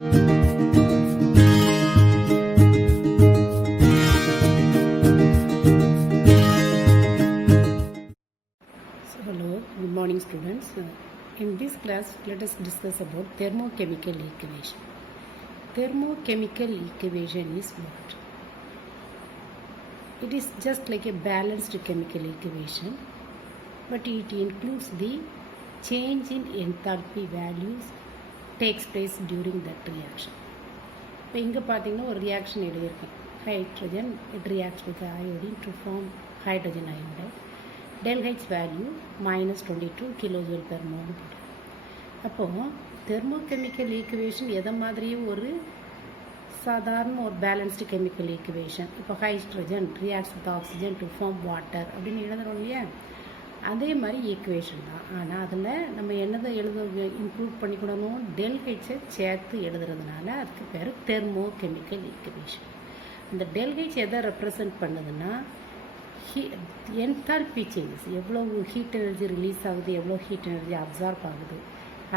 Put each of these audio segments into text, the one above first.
So hello, good morning students. In this class, let us discuss about thermochemical equation. Thermochemical equation is what? It is just like a balanced chemical equation, but it includes the change in enthalpy values takes place during that reaction. இப்போ இங்கே பார்த்தீங்கன்னா ஒரு reaction எழுதியிருக்கேன். Hydrogen it reacts with iodine to form hydrogen iodide. del H value -22 kJ per mole. அப்போது தெர்மோகெமிக்கல் equation எதை மாதிரியும் ஒரு சாதாரண ஒரு பேலன்ஸ்டு கெமிக்கல் ஈக்குவேஷன். இப்போ hydrogen reacts with oxygen to form water அப்படின்னு எழுதுறோம் இல்லையா, அதே மாதிரி ஈக்குவேஷன் தான். ஆனால் அதில் நம்ம என்னதை இம்ப்ரூவ் பண்ணிக்கணும், del Hஐ சேர்த்து எழுதுறதுனால அதுக்கு பேர் தெர்மோகெமிக்கல் ஈக்குவேஷன். இந்த del H எதை ரெப்ரசன்ட் பண்ணுதுன்னா என்தால்பி சேஞ்சஸ், எவ்வளோ ஹீட் எனர்ஜி ரிலீஸ் ஆகுது, எவ்வளோ ஹீட் எனர்ஜி அப்சார்ப் ஆகுது,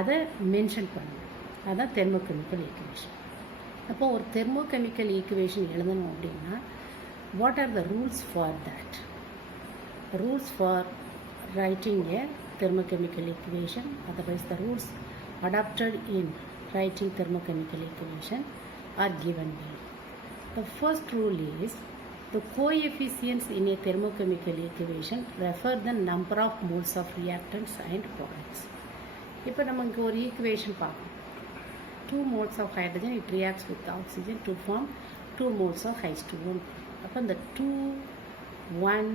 அதை மென்ஷன் பண்ணுது. அதுதான் தெர்மோகெமிக்கல் ஈக்குவேஷன். அப்போ ஒரு தெர்மோகெமிக்கல் ஈக்குவேஷன் எழுதணும் அப்படின்னா what are the rules for that? Rules for writing a thermochemical equation, otherwise the rules adopted in writing thermochemical equation are given below. The first rule is the coefficients in a thermochemical equation refer the number of moles of reactants and products. இப்போ நமக்கு ஒரு equation பார்க்கணும். 2 moles of hydrogen it reacts with oxygen to form 2 moles of H2O. அப்போ இந்த 2, 1,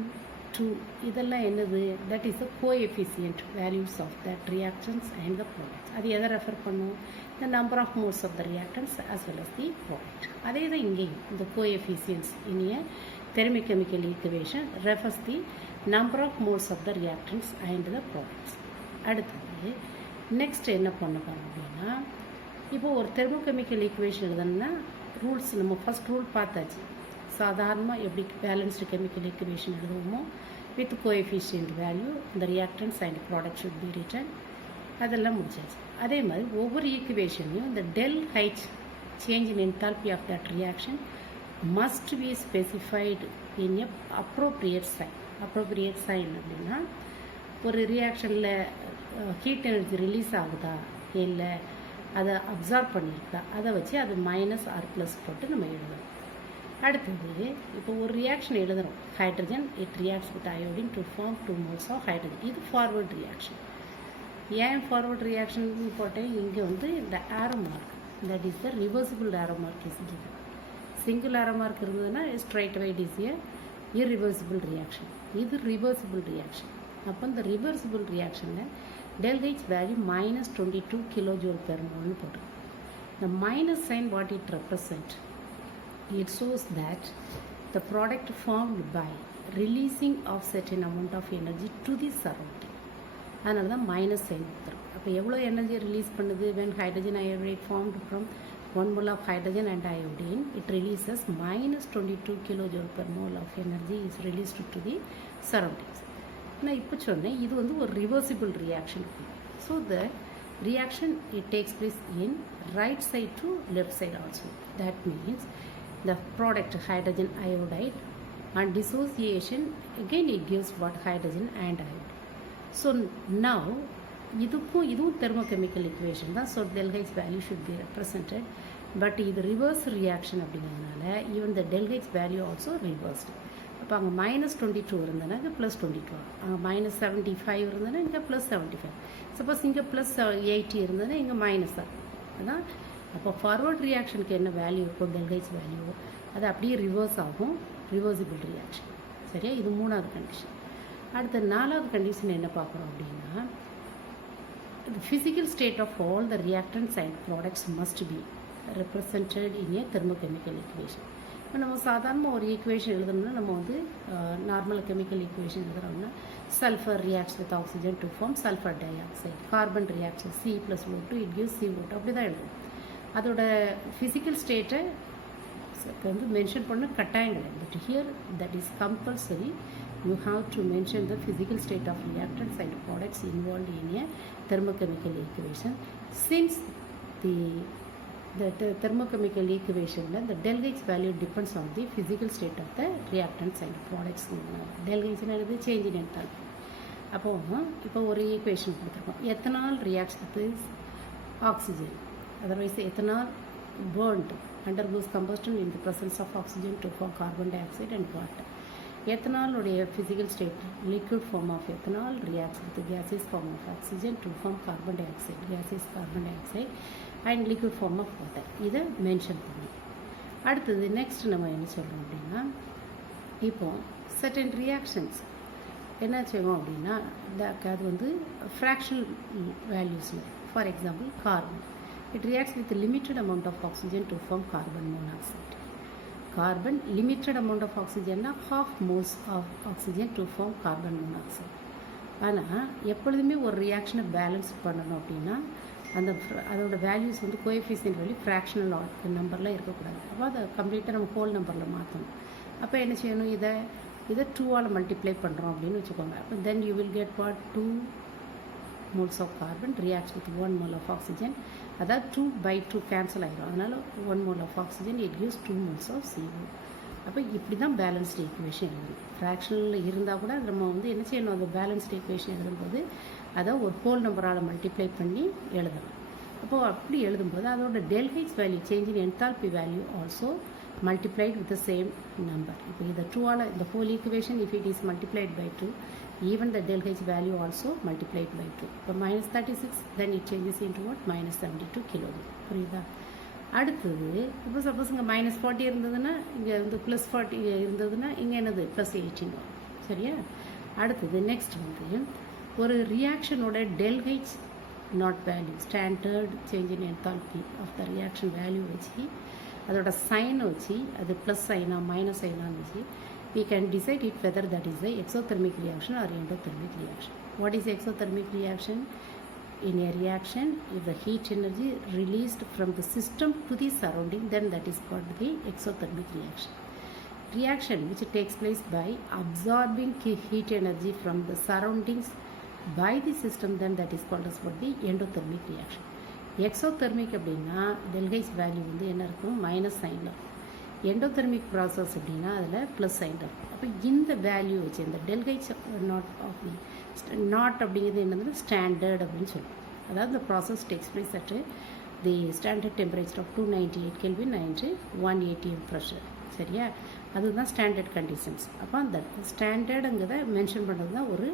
2 இதெல்லாம் என்னது? That is the coefficient values of that reactants and the products. அது எதை ரெஃபர் பண்ணும்? The number of moles of the reactants as well as the product. அதே தான் இங்கேயும் இந்த coefficients in a thermochemical equation refers the number of moles of the reactants and the products. அடுத்தது next என்ன பண்ண போகிறோம் அப்படின்னா, இப்போது ஒரு தெர்மோகெமிக்கல் ஈக்குவேஷன் எழுதணும்னா ரூல்ஸ் நம்ம ஃபஸ்ட் ரூல் பார்த்தாச்சு. சாதாரணமாக எப்படி பேலன்ஸ்டு கெமிக்கல் ஈக்குவேஷன் எழுதுவோமோ வித் கோஎஃபிஷியன்ட் வேல்யூ இந்த reactants and product should be written, அதெல்லாம் முடிச்சாச்சு. அதே மாதிரி ஒவ்வொரு ஈக்குவேஷன்லையும் இந்த del H change in enthalpy of that reaction must be specified in a appropriate sign. Appropriate sign அப்படின்னா ஒரு ரியாக்ஷனில் ஹீட் எனர்ஜி ரிலீஸ் ஆகுதா இல்லை அதை அப்சார்ப் பண்ணியிருக்கா, அதை வச்சு அது -R+ போட்டு நம்ம எழுதணும். அடுத்தது இப்போ ஒரு ரியாக்ஷன் எழுதுகிறோம். Hydrogen it reacts with iodine to form 2 moles of hydrogen. இது ஃபார்வர்ட் ரியாக்ஷன். ஏன் ஃபார்வர்ட் ரியாக்ஷன் போட்டேன்? இங்கே வந்து இந்த arrow mark, that is the reversible arrow mark is given. Single arrow mark இருந்ததுன்னா straight away it is a irreversible reaction. இது reversible reaction. அப்போ இந்த ரிவர்சிபிள் ரியாக்ஷனில் del H value -22 kJ per mole போட்டு the minus sign what it represent, it shows that the product formed by releasing of certain amount of energy to the surrounding. அதனால தான் minus sign கொடுத்துரும். அப்போ எவ்வளோ energy release பண்ணுது? when hydrogen iodide formed from 1 mole of hydrogen and iodine, it releases -22 kJ per mole of energy is released to the surroundings. நான் இப்போ சொன்னேன் இது வந்து ஒரு reversible reaction. So the reaction it takes place in right side to left side also. That means the product hydrogen iodide and dissociation again it gives what hydrogen and iodide. So now இதுவும் thermochemical equation தான். So del H value should be represented, but இது reverse reaction அப்படிங்கிறதுனால even the del H value also reversed. அப்போ அங்கே -22 இருந்ததுன்னா இங்கே +22, அங்கே -75 இருந்ததுன்னா இங்கே +75, சப்போஸ் இங்கே +80 இருந்ததுன்னா இங்கே மைனஸாக அதான். அப்போ ஃபார்வர்ட் ரியாக்ஷனுக்கு என்ன வேல்யூ இருக்கும், del H வேல்யூ, அது அப்படியே ரிவர்ஸ் ஆகும், ரிவர்சிபிள் ரியாக்ஷன். சரியா? இது 3வது கண்டிஷன். அடுத்த 4வது கண்டிஷன் என்ன பார்க்குறோம் அப்படின்னா, the physical state of all the reactants and products must be represented in a thermochemical equation. இப்போ நம்ம சாதாரணமாக ஒரு ஈக்குவேஷன் எழுதணும்னா நம்ம வந்து நார்மல் கெமிக்கல் ஈக்குவேஷன் எழுதுகிறோம்னா sulphur reacts with oxygen to form sulphur dioxide, carbon reacts C+O2 it gives CO2, அப்படி தான் எழுதும். அதோட ஃபிசிக்கல் ஸ்டேட்டை வந்து மென்ஷன் பண்ண கட்டாயம் கிடையாது. But hear that is compulsory. You have to mention the physical state of reactants and products involved in a thermochemical equation. Since the the thermochemical equation, the del H value depends on the physical state of the reactants and products. Del H is change in enthalpy. இப்போ ஒரு equation கொடுத்துருக்கோம். Ethanol reacts with oxygen, otherwise ethanol burnt undergoes combustion in the presence of oxygen to form carbon dioxide and water. Ethanol உடைய physical state, liquid form of ethanol reacts with the gaseous form of oxygen to form carbon dioxide, gaseous carbon dioxide and liquid form of water. இதை mention பண்ணணும். அடுத்தது next நம்ம என்ன சொல்கிறோம் அப்படின்னா, இப்போ certain reactions என்ன செய்வோம் அப்படின்னா, அது வந்து ஃப்ராக்ஷனல் வேல்யூஸில். For example carbon, it reacts with a limited amount of oxygen to form carbon monoxide. Carbon limited amount of oxygen na half moles of oxygen to form carbon monoxide. ஆனால் எப்பொழுதுமே ஒரு ரியாக்ஷனை பேலன்ஸ் பண்ணணும் அப்படின்னா அதோட values வந்து coefficient value fractional நம்பரில் இருக்கக்கூடாது. அப்போ அதை கம்ப்ளீட்டாக நம்ம ஹோல் நம்பரில் மாற்றணும். அப்போ என்ன செய்யணும், இதை 2ஆல் மல்டிப்ளை பண்ணுறோம் அப்படின்னு வச்சுக்கோங்க. அப்போ then you will get what 2 moles of carbon reacts with 1 mole of oxygen. அதாவது 2/2 கேன்சல் ஆகிடும். அதனால் 1 mole of oxygen it gives 2 moles of CO. அப்போ இப்படி தான் பேலன்ஸ்டு ஈக்குவேஷன் எழுதணும். ஃப்ராக்ஷனில் இருந்தால் கூட நம்ம வந்து என்ன செய்யணும், அந்த பேலன்ஸ்டு ஈக்குவேஷன் எழுதும்போது அதை ஒரு ஹோல் நம்பரால் மல்டிப்ளை பண்ணி எழுதணும். அப்போது அப்படி எழுதும்போது அதோட del H value change in enthalpy value also multiplied with the same number. இப்போ இதை 2ஆல் இந்த whole equation if it is multiplied by 2, even the del H value also multiplied by 2. இப்போ -36 then it changes into what, -72 kilo. புரியுதா? அடுத்தது இப்போ suppose இங்கே -40 இருந்ததுன்னா இங்கே வந்து +40 இருந்ததுன்னா இங்கே என்னது +18 வரும். சரியா? அடுத்தது நெக்ஸ்ட் வந்து ஒரு ரியாக்ஷனோட del H naught value, standard change in enthalpy of the reaction value வச்சு அதோட சைனை வச்சு அது ப்ளஸ் சைனா மைனஸ் சைனான்னு வச்சு we can decide it whether that is a exothermic reaction or endothermic reaction. What is exothermic reaction? In a reaction, if the heat energy released from the system to the surrounding, then that is called the exothermic reaction. Reaction which takes place by absorbing heat energy from the surroundings by the system, then that is called as what, the endothermic reaction. Exothermic அப்படின்னா del H value வந்து என்ன இருக்கும், minus சைனில் இருக்கும். Endothermic process அப்படின்னா அதில் plus சைனில் இருக்கும். அப்போ இந்த வேல்யூ வச்சு இந்த del H naught of the naught அப்படிங்கிறது என்னதுன்னா ஸ்டாண்டர்ட் அப்படின்னு சொல்லுவோம். அதாவது இந்த process takes place at the standard temperature of 298 Kelvin and 1 atm pressure. சரியா? அதுதான் ஸ்டாண்டர்ட் கண்டிஷன்ஸ். அப்போ அந்த ஸ்டாண்டர்டுங்கிறத மென்ஷன் பண்ணுறது தான் ஒரு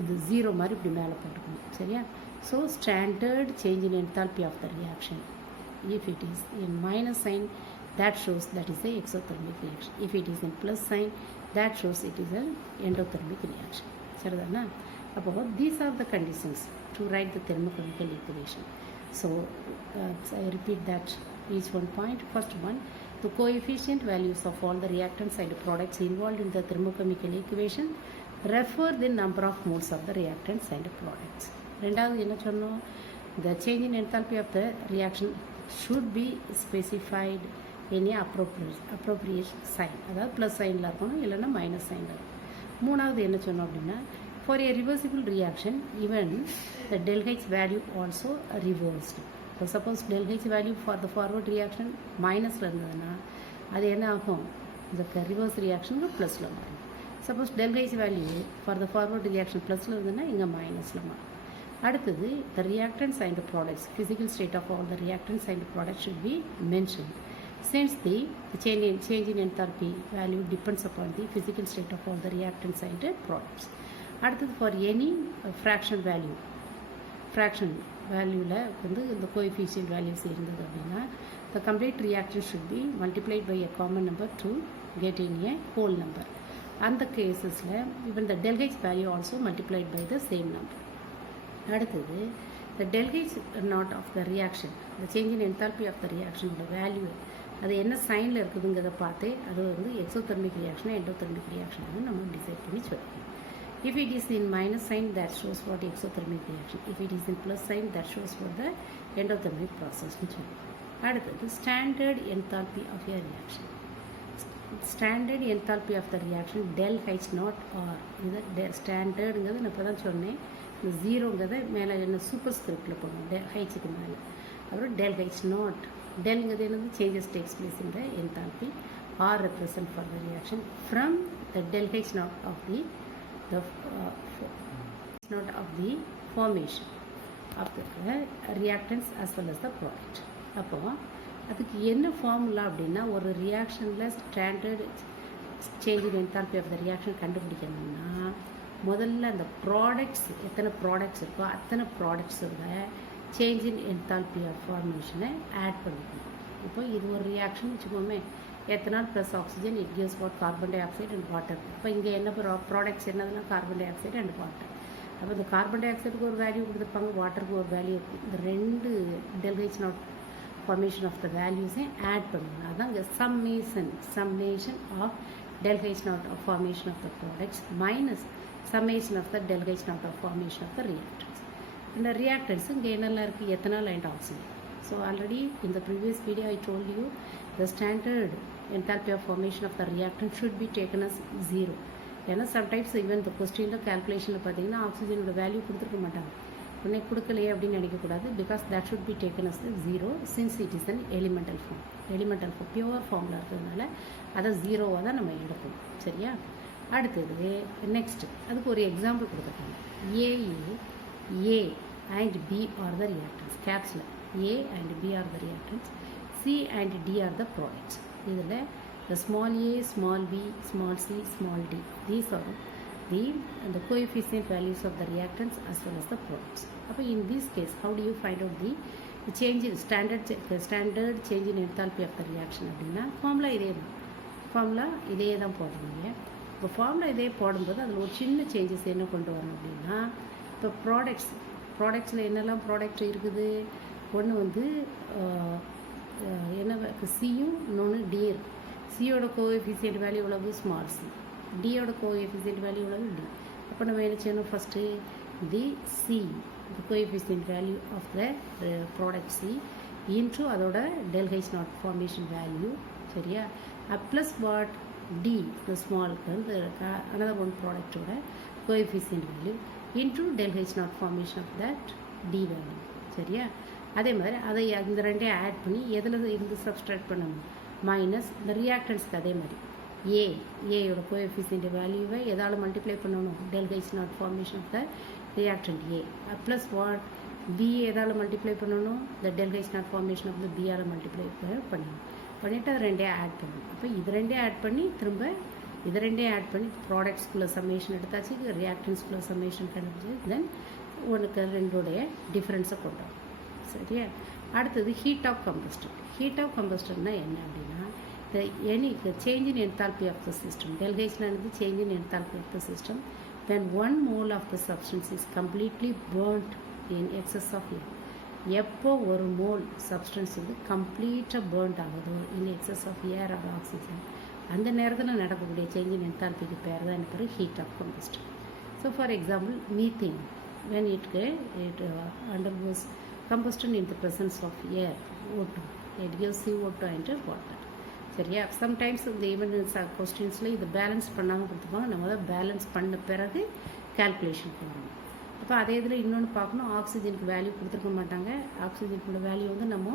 இது 0 மாதிரி இப்படி மேலே போட்டுக்கணும். சரியா? So standard change in enthalpy of the reaction, if it is in minus sign, that shows that is a exothermic reaction. If it is in plus sign, that shows it is an endothermic reaction. சரிதானா? அப்போ these are the conditions to write the thermochemical equation. So I repeat that each one point. First one, the coefficient values of all the reactants and products involved in the thermochemical equation refer the number of moles of the reactants and products. ரெண்டாவது என்ன சொன்னோம், the change in enthalpy of the reaction should be specified in a appropriate sign. அதாவது plus சைனில் இருக்கணும், இல்லைன்னா minus சைனில் இருக்கும். மூணாவது என்ன சொன்னோம் அப்படின்னா, for a reversible reaction even the del H value also reversed. So suppose del H value for the forward reaction மைனஸில் இருந்ததுன்னா அது என்ன ஆகும், இந்த ரிவர்ஸ் ரியாக்ஷனுக்கு ப்ளஸில் மாறும். Suppose del H value for the forward reaction ப்ளஸில் இருந்ததுன்னா இங்கே மைனஸில் மாறும். அடுத்தது the reactants and the products, physical state of all the reactants and the products should be mentioned, since the change in enthalpy value depends upon the physical state of all the reactants and the products. அடுத்தது for any fraction வேல்யூவில் வந்து இந்த coefficient values இருந்தது அப்படின்னா the complete reaction should be multiplied by a common number to get in a whole number. அந்த கேசஸில் even the del H value also multiplied by the same number. அடுத்தது the del H not of the reaction, the change in enthalpy of the reaction value அது என்ன சைனில் இருக்குதுங்கிறத பார்த்து அது வந்து exothermic reaction endothermic reaction நம்ம decide பண்ணி சொல்லணும். If it is in minus sign, that shows what exothermic reaction. If it is in plus sign, that shows what the endothermic process. அடுத்தது standard enthalpy of a reaction. Standard enthalpy of the reaction del H naught or இது ஸ்டாண்டர்டுங்கிறது நான் இப்போ தான் சொன்னேன். இந்த 0ங்கிறத மேலே என்ன super ஸ்கிரிப்டில் போடணும் ஹைச்சுக்கு மேலே. அப்புறம் del H naught Delங்கிறது என்னது changes takes place in the enthalpy or represent for the reaction from the del H naught of the not of the formation of the reactants as well as the product. அப்போ அதுக்கு என்ன formula அப்படின்னா ஒரு ரியாக்ஷனில் standard change in enthalpy of the reaction கண்டுபிடிக்கணும்னா முதல்ல அந்த products எத்தனை ப்ராடக்ட்ஸ் இருக்கோ அத்தனை ப்ராடக்ட்ஸோட சேஞ்ச் இன் என்தால்பி ஆஃப் ஃபார்மேஷனை ஆட் பண்ணிக்கணும். இப்போ இது ஒரு ரியாக்ஷன் வச்சுக்கோமே, ethanol plus oxygen it gives what carbon dioxide and water. இப்போ இங்கே என்ன ப்ராடக்ட்ஸ் என்னதுன்னா carbon dioxide and water. அப்போ இந்த கார்பன் டை ஆக்சைடுக்கு ஒரு வேல்யூ கொடுத்துருப்பாங்க, வாட்டருக்கு ஒரு வேல்யூ இருக்கும். இந்த ரெண்டு del H naught formation of the வேல்யூஸையும் ஆட் பண்ணணும். அதுதான் இங்கே summation of del H naught of formation of the products minus summation of the del H naught of formation of the reactants. And the reactants இங்கே என்னெல்லாம் இருக்குது, ethanol and oxygen. So already in the previous video I told you the standard enthalpy of formation of the reactant should be taken as 0. ஏன்னா sometimes even the question calculation பார்த்தீங்கன்னா ஆக்சிஜனோட value கொடுத்துருக்க மாட்டாங்க, உடனே கொடுக்கலையே அப்படின்னு நினைக்கக்கூடாது. Because that should be taken as 0 since it is an elemental form. Pure ஃபார்மில் இருக்கிறதுனால அதை 0வாக தான் நம்ம எடுப்போம். சரியா? அடுத்தது நெக்ஸ்ட் அதுக்கு ஒரு எக்ஸாம்பிள் கொடுத்துருக்காங்க. A and B are the reactants. கேப்ஸில் A and B are the reactants, C and D are the products. இதில் the small a, small b, small c, small d, these are the coefficient values of the reactants as well as the products. அப்போ in this case how do you find out the change in standard change in enthalpy of the reaction அப்படின்னா formula இதே தான் போடுறீங்க. இப்போ formula இதே போடும்போது அதில் ஒரு சின்ன சேஞ்சஸ் என்ன கொண்டு வரணும் அப்படின்னா, இப்போ ப்ராடக்ட்ஸில் என்னெல்லாம் ப்ராடக்ட் இருக்குது, ஒன்று வந்து என்ன சியும் இன்னொன்று டி இருக்குது. சியோட கோஎஃபிஷியன்ட் வேல்யூ எவ்வளவு, ஸ்மால் சி. டியோட கோஎஃபிஷியன்ட் வேல்யூ எவ்வளவு, டி. அப்போ நம்ம என்ன செய்யணும், first the C the coefficient value of the product C into அதோட del H naught formation value. சரியா? plus what D, the small another one product ஓட coefficient value into del H naught formation of that D value. சரியா? அதே மாதிரி அதை இந்த ரெண்டையும் add பண்ணி எதில் இருந்து சப்ஸ்ட்ராக்ட் பண்ணணும், மைனஸ் இந்த ரியாக்டன்ஸ்க்கு. அதே மாதிரி ஏயோட கோஎஃபிஷியன்ட் வேல்யூவை எதால் மல்டிப்ளை பண்ணணும், del H naught formation of the reactant A plus what B எதால் மல்டிப்ளை பண்ணணும், the del H naught formation of the B all multiply பண்ணிவிட்டு அது ரெண்டையும் ஆட் பண்ணணும். அப்போ இது ரெண்டையும் ஆட் பண்ணி திரும்ப இது ரெண்டையும் ஆட் பண்ணி ப்ராடக்ட்ஸ்குள்ளே சம்மேஷன் எடுத்தாச்சு, ரியாக்டன்ஸ்குள்ளே சம்மேஷன் கண்டுபிடிச்சி தென் ஒன்றுக்கு ரெண்டோடைய டிஃப்ரென்ஸை கொண்டு வரும். சரியா? அடுத்தது ஹீட் ஆஃப் கம்பஸ்டர்னால் என்ன அப்படின்னா, any change in enthalpy of the system, del H is change in enthalpy of the system when 1 mole of the substance is completely burnt in excess of air. எப்போ ஒரு மோல் சப்ஸ்டன்ஸ் வந்து கம்ப்ளீட்டாக burnt ஆகுதோ in excess of air or oxygen, அந்த நேரத்தில் நடக்கக்கூடிய change in என்தால்பிக்கு பேர் தான் எனக்கு heat of combustion. So for example methane, when it undergoes combustion in the presence of air, O2, it gives CO2 and water. சரியா? Sometimes இந்த even கொஸ்டின்ஸில் இதை பேலன்ஸ் பண்ணாமல் கொடுத்துப்பாங்க, நம்ம அதை பேலன்ஸ் பண்ண பிறகு கால்குலேஷன் பண்ணணும். அப்போ அதே இதில் இன்னொன்று பார்க்கணும், ஆக்சிஜனுக்கு வேல்யூ கொடுத்துருக்க மாட்டாங்க, ஆக்சிஜனுக்குள்ள வேல்யூ வந்து நம்ம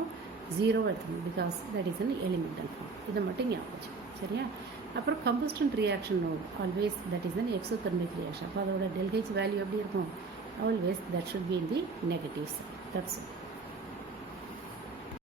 0 எடுத்துக்கணும், because that is an elemental form. இதை மட்டும் ஞாபகம் வச்சுக்கணும். சரியா? அப்புறம் combustion reaction always that is an exothermic reaction. அப்போ அதோட del H வேல்யூ எப்படி இருக்கும், always that should be in the negatives. That's